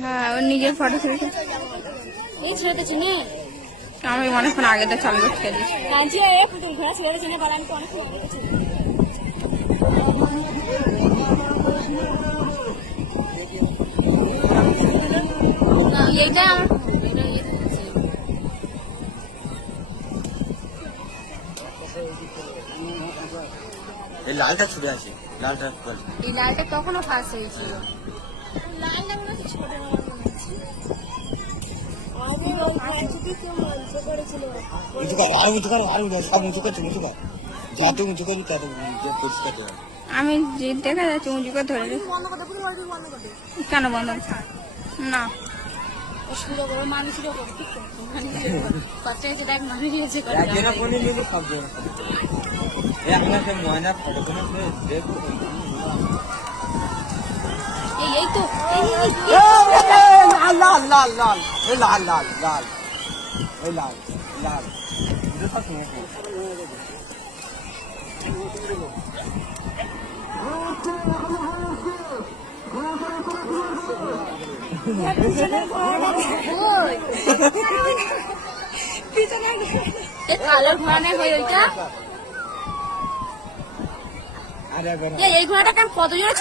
হ্যাঁ, ওর নিজের ফটো তুলেছে। এই ছেলেটা চিনে আমি অনেকক্ষণ আগে তো চালু করতে দিয়েছি। রাজিয়া এ পুতুল ঘোড়া ছেলেটা চিনে বলে আমি তো অনেকক্ষণ আগে দেখেছি। না এইটাই আমার এই লালটা ছুটে আসে, লালটা এই লালটা তখনও ফাঁস হয়েছিল। লালটা মনে হচ্ছে ছোট আমি যে দেখা যাচ্ছে উঁচু করে ধরে রেখে- কেন বন্ধ না? মানুষের বাচ্চা এসে দেখ মানুষ হয়েছে ময়না ফটো দেখো এই তো লাল লাল লাল লাল এই লাল লাল লাল এই লাল লাল কালো ঘোড়া নেই ওইটা। এই ঘোড়াটা কেন কত জোরে